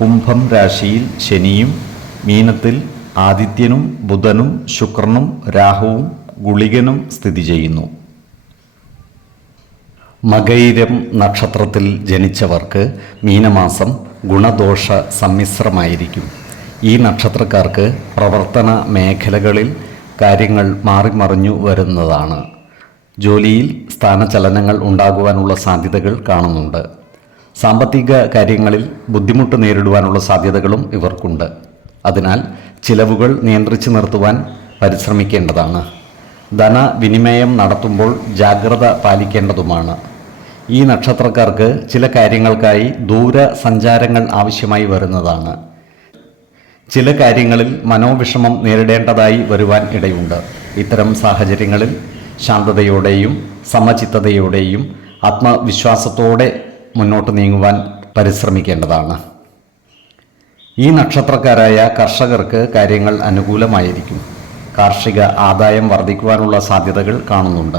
കുംഭം രാശിയിൽ ശനിയും മീനത്തിൽ ആദിത്യനും ബുധനും ശുക്രനും രാഹുവും ഗുളികനും സ്ഥിതി ചെയ്യുന്നു. മകൈരം നക്ഷത്രത്തിൽ ജനിച്ചവർക്ക് മീനമാസം ഗുണദോഷ സമ്മിശ്രമായിരിക്കും. ഈ നക്ഷത്രക്കാർക്ക് പ്രവർത്തന മേഖലകളിൽ കാര്യങ്ങൾ മാറിമറിഞ്ഞു വരുന്നതാണ്. ജോലിയിൽ സ്ഥാനചലനങ്ങൾ ഉണ്ടാകുവാനുള്ള സാധ്യതകൾ കാണുന്നുണ്ട്. സാമ്പത്തിക കാര്യങ്ങളിൽ ബുദ്ധിമുട്ട് നേരിടുവാനുള്ള സാധ്യതകളും ഇവർക്കുണ്ട്. അതിനാൽ ചിലവുകൾ നിയന്ത്രിച്ചു നിർത്തുവാൻ പരിശ്രമിക്കേണ്ടതാണ്. ധനവിനിമയം നടത്തുമ്പോൾ ജാഗ്രത പാലിക്കേണ്ടതുമാണ്. ഈ നക്ഷത്രക്കാർക്ക് ചില കാര്യങ്ങൾക്കായി ദൂര സഞ്ചാരങ്ങൾ ആവശ്യമായി വരുന്നതാണ്. ചില കാര്യങ്ങളിൽ മനോവിഷമം നേരിടേണ്ടതായി വരുവാൻ ഇടയുണ്ട്. ഇത്തരം സാഹചര്യങ്ങളിൽ ശാന്തതയോടെയും സമചിത്തതയോടെയും ആത്മവിശ്വാസത്തോടെ മുന്നോട്ട് നീങ്ങുവാൻ പരിശ്രമിക്കേണ്ടതാണ്. ഈ നക്ഷത്രക്കാരായ കർഷകർക്ക് കാര്യങ്ങൾ അനുകൂലമായിരിക്കും. കാർഷിക ആദായം വർദ്ധിക്കുവാനുള്ള സാധ്യതകൾ കാണുന്നുണ്ട്.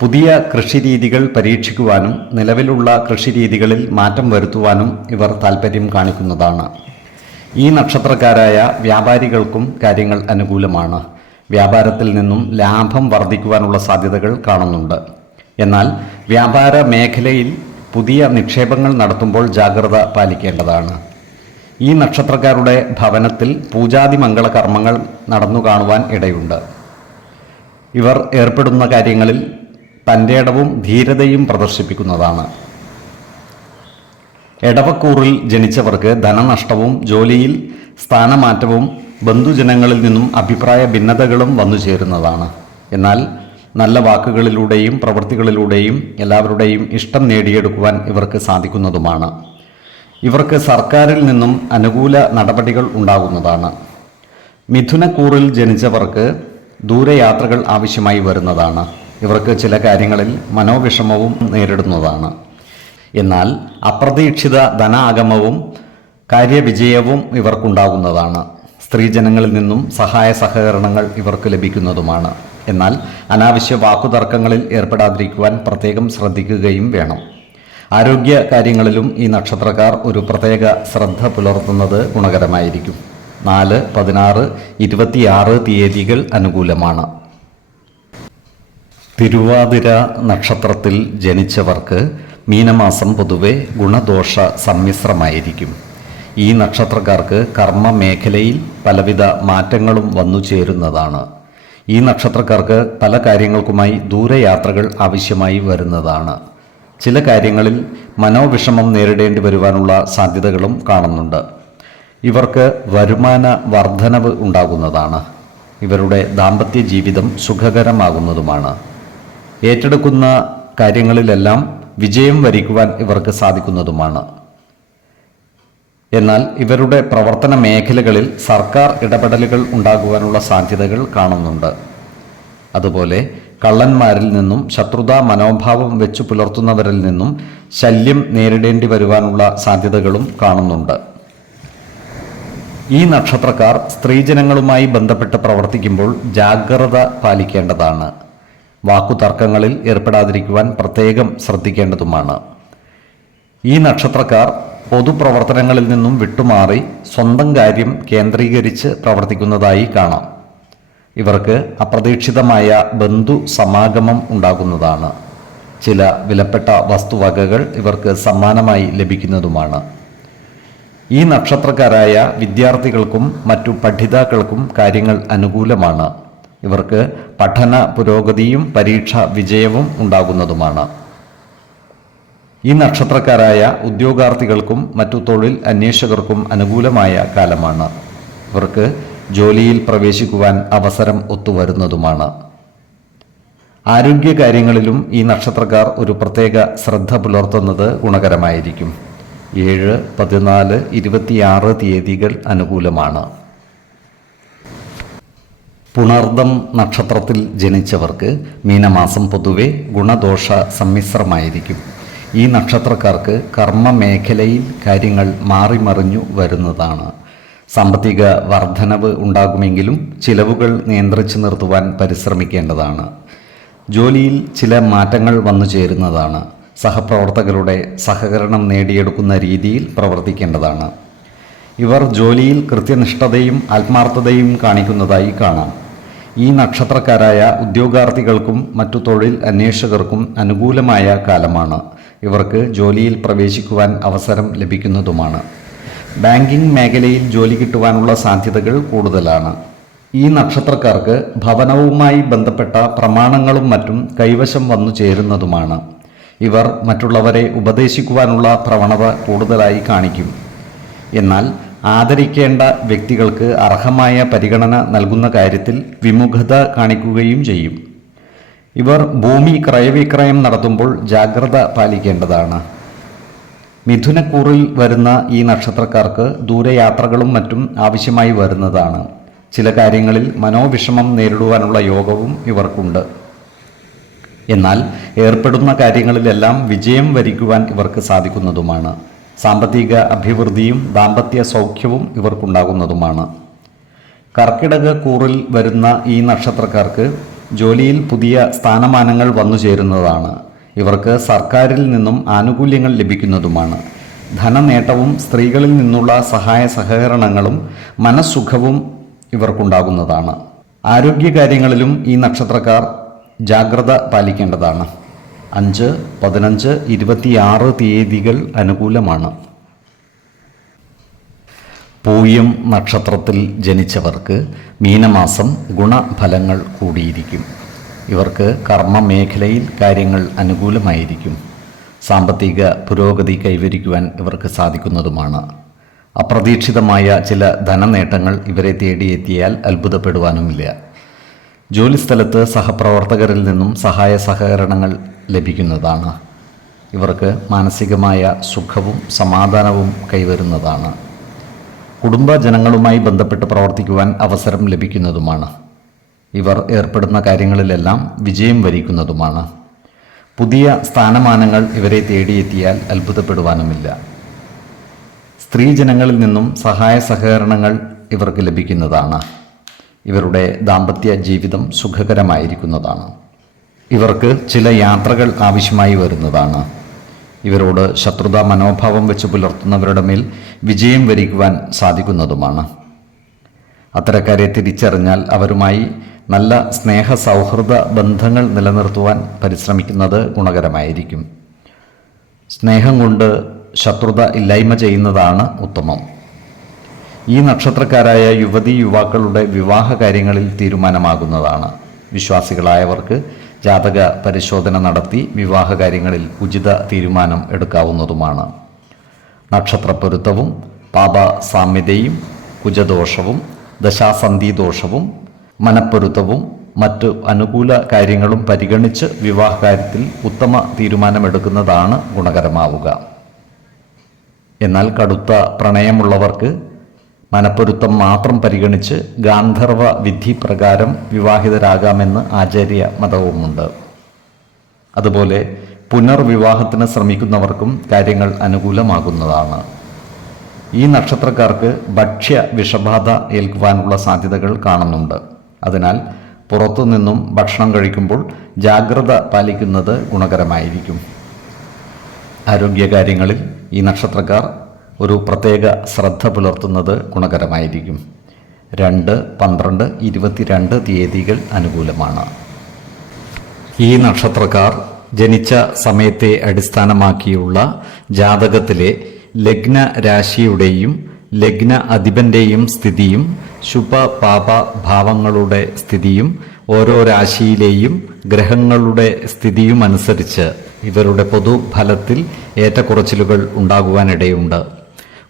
പുതിയ കൃഷിരീതികൾ പരീക്ഷിക്കുവാനും നിലവിലുള്ള കൃഷിരീതികളിൽ മാറ്റം വരുത്തുവാനും ഇവർ താൽപ്പര്യം കാണിക്കുന്നതാണ്. ഈ നക്ഷത്രക്കാരായ വ്യാപാരികൾക്കും കാര്യങ്ങൾ അനുകൂലമാണ്. വ്യാപാരത്തിൽ നിന്നും ലാഭം വർദ്ധിക്കുവാനുള്ള സാധ്യതകൾ കാണുന്നുണ്ട്. എന്നാൽ വ്യാപാര മേഖലയിൽ പുതിയ നിക്ഷേപങ്ങൾ നടത്തുമ്പോൾ ജാഗ്രത പാലിക്കേണ്ടതാണ്. ഈ നക്ഷത്രക്കാരുടെ ഭവനത്തിൽ പൂജാതി മംഗള കർമ്മങ്ങൾ നടന്നു കാണുവാൻ ഇടയുണ്ട്. ഇവർ ഏർപ്പെടുന്ന കാര്യങ്ങളിൽ തന്റെ ഇടവും ധീരതയും പ്രദർശിപ്പിക്കുന്നതാണ്. എടവക്കൂറിൽ ജനിച്ചവർക്ക് ധനനഷ്ടവും ജോലിയിൽ സ്ഥാനമാറ്റവും ബന്ധുജനങ്ങളിൽ നിന്നും അഭിപ്രായ ഭിന്നതകളും വന്നു ചേരുന്നതാണ് എന്നാൽ നല്ല വാക്കുകളിലൂടെയും പ്രവൃത്തികളിലൂടെയും എല്ലാവരുടെയും ഇഷ്ടം നേടിയെടുക്കുവാൻ ഇവർക്ക് സാധിക്കുന്നതുമാണ്. ഇവർക്ക് സർക്കാരിൽ നിന്നും അനുകൂല നടപടികൾ ഉണ്ടാകുന്നതാണ്. മിഥുനക്കൂറിൽ ജനിച്ചവർക്ക് ദൂരയാത്രകൾ ആവശ്യമായി വരുന്നതാണ്. ഇവർക്ക് ചില കാര്യങ്ങളിൽ മനോവിഷമവും നേരിടുന്നതാണ്. എന്നാൽ അപ്രതീക്ഷിത ധനാഗമവും കാര്യവിജയവും ഇവർക്കുണ്ടാകുന്നതാണ്. സ്ത്രീജനങ്ങളിൽ നിന്നും സഹായ സഹകരണങ്ങൾ ഇവർക്ക് ലഭിക്കുന്നതുമാണ്. എന്നാൽ അനാവശ്യ വാക്കുതർക്കങ്ങളിൽ ഏർപ്പെടാതിരിക്കുവാൻ പ്രത്യേകം ശ്രദ്ധിക്കുകയും വേണം. ആരോഗ്യ കാര്യങ്ങളിലും ഈ നക്ഷത്രക്കാർ ഒരു പ്രത്യേക ശ്രദ്ധ പുലർത്തുന്നത് ഗുണകരമായിരിക്കും. നാല് പതിനാറ് ഇരുപത്തിയാറ് തീയതികൾ അനുകൂലമാണ്. തിരുവാതിര നക്ഷത്രത്തിൽ ജനിച്ചവർക്ക് മീനമാസം പൊതുവെ ഗുണദോഷ സമ്മിശ്രമായിരിക്കും. ഈ നക്ഷത്രക്കാർക്ക് കർമ്മ മേഖലയിൽ പലവിധ മാറ്റങ്ങളും വന്നു ചേരുന്നതാണ്. ഈ നക്ഷത്രക്കാർക്ക് പല കാര്യങ്ങൾക്കുമായി ദൂരയാത്രകൾ ആവശ്യമായി വരുന്നതാണ്. ചില കാര്യങ്ങളിൽ മനോവിഷമം നേരിടേണ്ടി വരുവാനുള്ള സാധ്യതകളും കാണുന്നുണ്ട്. ഇവർക്ക് വരുമാന വർധനവ് ഉണ്ടാകുന്നതാണ്. ഇവരുടെ ദാമ്പത്യ ജീവിതം സുഖകരമാകുന്നതുമാണ്. ഏറ്റെടുക്കുന്ന കാര്യങ്ങളിലെല്ലാം വിജയം വരിക്കുവാൻ ഇവർക്ക് സാധിക്കുന്നതുമാണ്. എന്നാൽ ഇവരുടെ പ്രവർത്തന മേഖലകളിൽ സർക്കാർ ഇടപെടലുകൾ ഉണ്ടാകുവാനുള്ള സാധ്യതകൾ കാണുന്നുണ്ട്. അതുപോലെ കള്ളന്മാരിൽ നിന്നും ശത്രുതാ മനോഭാവം വെച്ചു പുലർത്തുന്നവരിൽ നിന്നും ശല്യം നേരിടേണ്ടി വരുവാനുള്ള സാധ്യതകളും കാണുന്നുണ്ട്. ഈ നക്ഷത്രക്കാർ സ്ത്രീജനങ്ങളുമായി ബന്ധപ്പെട്ട് പ്രവർത്തിക്കുമ്പോൾ ജാഗ്രത പാലിക്കേണ്ടതാണ്. വാക്കുതർക്കങ്ങളിൽ ഏർപ്പെടാതിരിക്കുവാൻ പ്രത്യേകം ശ്രദ്ധിക്കേണ്ടതുമാണ്. ഈ നക്ഷത്രക്കാർ പൊതുപ്രവർത്തനങ്ങളിൽ നിന്നും വിട്ടുമാറി സ്വന്തം കാര്യം കേന്ദ്രീകരിച്ച് പ്രവർത്തിക്കുന്നതായി കാണാം. ഇവർക്ക് അപ്രതീക്ഷിതമായ ബന്ധു സമാഗമം ഉണ്ടാകുന്നതാണ്. ചില വിലപ്പെട്ട വസ്തുവകകൾ ഇവർക്ക് സമ്മാനമായി ലഭിക്കുന്നതുമാണ്. ഈ നക്ഷത്രക്കാരായ വിദ്യാർത്ഥികൾക്കും മറ്റു പഠിതാക്കൾക്കും കാര്യങ്ങൾ അനുകൂലമാണ്. ഇവർക്ക് പഠന പുരോഗതിയും പരീക്ഷ വിജയവും ഉണ്ടാകുന്നതുമാണ്. ഈ നക്ഷത്രക്കാരായ ഉദ്യോഗാർത്ഥികൾക്കും മറ്റു തൊഴിൽ അന്വേഷകർക്കും അനുകൂലമായ കാലമാണ്. ഇവർക്ക് ജോലിയിൽ പ്രവേശിക്കുവാൻ അവസരം ഒത്തുവരുന്നതുമാണ്. ആരോഗ്യകാര്യങ്ങളിലും ഈ നക്ഷത്രക്കാർ ഒരു പ്രത്യേക ശ്രദ്ധ പുലർത്തുന്നത് ഗുണകരമായിരിക്കും. ഏഴ് പതിനാല് ഇരുപത്തിയാറ് തീയതികൾ അനുകൂലമാണ്. പുണർദം നക്ഷത്രത്തിൽ ജനിച്ചവർക്ക് മീനമാസം പൊതുവെ ഗുണദോഷ സമ്മിശ്രമായിരിക്കും ഈ നക്ഷത്രക്കാർക്ക് കർമ്മ മേഖലയിൽ കാര്യങ്ങൾ മാറിമറിഞ്ഞു വരുന്നതാണ്. സാമ്പത്തിക വർധനവ് ഉണ്ടാകുമെങ്കിലും ചിലവുകൾ നിയന്ത്രിച്ചു നിർത്തുവാൻ പരിശ്രമിക്കേണ്ടതാണ്. ജോലിയിൽ ചില മാറ്റങ്ങൾ വന്നു ചേരുന്നതാണ്. സഹപ്രവർത്തകരുടെ സഹകരണം നേടിയെടുക്കുന്ന രീതിയിൽ പ്രവർത്തിക്കേണ്ടതാണ്. ഇവർ ജോലിയിൽ കൃത്യനിഷ്ഠതയും ആത്മാർത്ഥതയും കാണിക്കുന്നതായി കാണാം. ഈ നക്ഷത്രക്കാരായ ഉദ്യോഗാർത്ഥികൾക്കും മറ്റു തൊഴിൽ അന്വേഷകർക്കും അനുകൂലമായ കാലമാണ്. ഇവർക്ക് ജോലിയിൽ പ്രവേശിക്കുവാൻ അവസരം ലഭിക്കുന്നതുമാണ്. ബാങ്കിംഗ് മേഖലയിൽ ജോലി കിട്ടുവാനുള്ള സാധ്യതകൾ കൂടുതലാണ്. ഈ നക്ഷത്രക്കാർക്ക് ഭവനവുമായി ബന്ധപ്പെട്ട പ്രമാണങ്ങളും മറ്റും കൈവശം വന്നു ചേരുന്നതുമാണ്. ഇവർ മറ്റുള്ളവരെ ഉപദേശിക്കുവാനുള്ള പ്രവണത കൂടുതലായി കാണിക്കും. എന്നാൽ ആദരിക്കേണ്ട വ്യക്തികൾക്ക് അർഹമായ പരിഗണന നൽകുന്ന കാര്യത്തിൽ വിമുഖത കാണിക്കുകയും ചെയ്യും. ഇവർ ഭൂമി ക്രയവിക്രയം നടത്തുമ്പോൾ ജാഗ്രത പാലിക്കേണ്ടതാണ്. മിഥുനക്കൂറിൽ വരുന്ന ഈ നക്ഷത്രക്കാർക്ക് ദൂരയാത്രകളും മറ്റും ആവശ്യമായി വരുന്നതാണ്. ചില കാര്യങ്ങളിൽ മനോവിഷമം നേരിടുവാനുള്ള യോഗവും ഇവർക്കുണ്ട്. എന്നാൽ ഏർപ്പെടുന്ന കാര്യങ്ങളിലെല്ലാം വിജയം വരിക്കുവാൻ ഇവർക്ക് സാധിക്കുന്നതുമാണ്. സാമ്പത്തിക അഭിവൃദ്ധിയും ദാമ്പത്യ സൗഖ്യവും ഇവർക്കുണ്ടാകുന്നതുമാണ്. കർക്കിടക കൂറിൽ വരുന്ന ഈ നക്ഷത്രക്കാർക്ക് ജോലിയിൽ പുതിയ സ്ഥാനമാനങ്ങൾ വന്നു ചേരുന്നതാണ്. ഇവർക്ക് സർക്കാരിൽ നിന്നും ആനുകൂല്യങ്ങൾ ലഭിക്കുന്നതുമാണ്. ധനനേട്ടവും സ്ത്രീകളിൽ നിന്നുള്ള സഹായ സഹകരണങ്ങളും മനസ്സുഖവും ഇവർക്കുണ്ടാകുന്നതാണ്. ആരോഗ്യകാര്യങ്ങളിലും ഈ നക്ഷത്രക്കാർ ജാഗ്രത പാലിക്കേണ്ടതാണ്. അഞ്ച് പതിനഞ്ച് ഇരുപത്തിയാറ് തീയതികൾ അനുകൂലമാണ്. പൂയം നക്ഷത്രത്തിൽ ജനിച്ചവർക്ക് മീനമാസം ഗുണഫലങ്ങൾ കൂടിയിരിക്കും. ഇവർക്ക് കർമ്മ മേഖലയിൽ കാര്യങ്ങൾ അനുകൂലമായിരിക്കും. സാമ്പത്തിക പുരോഗതി കൈവരിക്കുവാൻ ഇവർക്ക് സാധിക്കുന്നതുമാണ്. അപ്രതീക്ഷിതമായ ചില ധനനേട്ടങ്ങൾ ഇവരെ തേടിയെത്തിയാൽ അത്ഭുതപ്പെടുവാനുമില്ല. ജോലിസ്ഥലത്ത് സഹപ്രവർത്തകരിൽ നിന്നും സഹായ സഹകരണങ്ങൾ ലഭിക്കുന്നതാണ്. ഇവർക്ക് മാനസികമായ സുഖവും സമാധാനവും കൈവരുന്നതാണ്. കുടുംബജനങ്ങളുമായി ബന്ധപ്പെട്ട് പ്രവർത്തിക്കുവാൻ അവസരം ലഭിക്കുന്നതുമാണ്. ഇവർ ഏർപ്പെടുന്ന കാര്യങ്ങളിലെല്ലാം വിജയം വരിക്കുന്നതുമാണ്. പുതിയ സ്ഥാനമാനങ്ങൾ ഇവരെ തേടിയെത്തിയാൽ അത്ഭുതപ്പെടുവാനുമില്ല. സ്ത്രീജനങ്ങളിൽ നിന്നും സഹായ സഹകരണങ്ങൾ ഇവർക്ക് ലഭിക്കുന്നതാണ്. ഇവരുടെ ദാമ്പത്യ ജീവിതം സുഖകരമായിരിക്കുന്നതാണ്. ഇവർക്ക് ചില യാത്രകൾ ആവശ്യമായി വരുന്നതാണ്. ഇവരോട് ശത്രുതാ മനോഭാവം വെച്ച് പുലർത്തുന്നവരുടെ മേൽ വിജയം വരിക്കുവാൻ സാധിക്കുന്നതുമാണ്. അത്തരക്കാരെ തിരിച്ചറിഞ്ഞാൽ അവരുമായി നല്ല സ്നേഹ സൗഹൃദ ബന്ധങ്ങൾ നിലനിർത്തുവാൻ പരിശ്രമിക്കുന്നത് ഗുണകരമായിരിക്കും. സ്നേഹം കൊണ്ട് ശത്രുത ഇല്ലായ്മ ചെയ്യുന്നതാണ് ഉത്തമം. ഈ നക്ഷത്രക്കാരായ യുവതി യുവാക്കളുടെ വിവാഹ കാര്യങ്ങളിൽ തീരുമാനമാകുന്നതാണ്. വിശ്വാസികളായവർക്ക് ജാതക പരിശോധന നടത്തി വിവാഹ കാര്യങ്ങളിൽ ഉചിത തീരുമാനം എടുക്കാവുന്നതുമാണ്. നക്ഷത്രപ്പൊരുത്തവും പാപ സാമ്യതയും കുജദോഷവും ദശാസന്ധി ദോഷവും മനപ്പൊരുത്തവും മറ്റ് അനുകൂല കാര്യങ്ങളും പരിഗണിച്ച് വിവാഹകാര്യത്തിൽ ഉത്തമ തീരുമാനമെടുക്കുന്നതാണ് ഗുണകരമാവുക. എന്നാൽ കടുത്ത പ്രണയമുള്ളവർക്ക് മനപ്പൊരുത്തം മാത്രം പരിഗണിച്ച് ഗാന്ധർവ വിധി പ്രകാരം വിവാഹിതരാകാമെന്ന് ആചാര്യ മതവുമുണ്ട് അതുപോലെ പുനർവിവാഹത്തിന് ശ്രമിക്കുന്നവർക്കും കാര്യങ്ങൾ അനുകൂലമാകുന്നതാണ്. ഈ നക്ഷത്രക്കാർക്ക് ഭക്ഷ്യ വിഷബാധ ഏൽക്കുവാനുള്ള സാധ്യതകൾ കാണുന്നുണ്ട്. അതിനാൽ പുറത്തുനിന്നും ഭക്ഷണം കഴിക്കുമ്പോൾ ജാഗ്രത പാലിക്കുന്നത് ഗുണകരമായിരിക്കും. ആരോഗ്യകാര്യങ്ങളിൽ ഈ നക്ഷത്രക്കാർ ഒരു പ്രത്യേക ശ്രദ്ധ പുലർത്തുന്നത് ഗുണകരമായിരിക്കും. രണ്ട് പന്ത്രണ്ട് ഇരുപത്തിരണ്ട് തീയതികൾ അനുകൂലമാണ്. ഈ നക്ഷത്രക്കാർ ജനിച്ച സമയത്തെ അടിസ്ഥാനമാക്കിയുള്ള ജാതകത്തിലെ ലഗ്ന രാശിയുടെയും ലഗ്ന അധിപന്റെയും സ്ഥിതിയും ശുഭ പാപ ഭാവങ്ങളുടെ സ്ഥിതിയും ഓരോ രാശിയിലെയും ഗ്രഹങ്ങളുടെ സ്ഥിതിയും അനുസരിച്ച് ഇവരുടെ പൊതുഫലത്തിൽ ഏറ്റക്കുറച്ചിലുകൾ ഉണ്ടാകുവാനിടയുണ്ട്.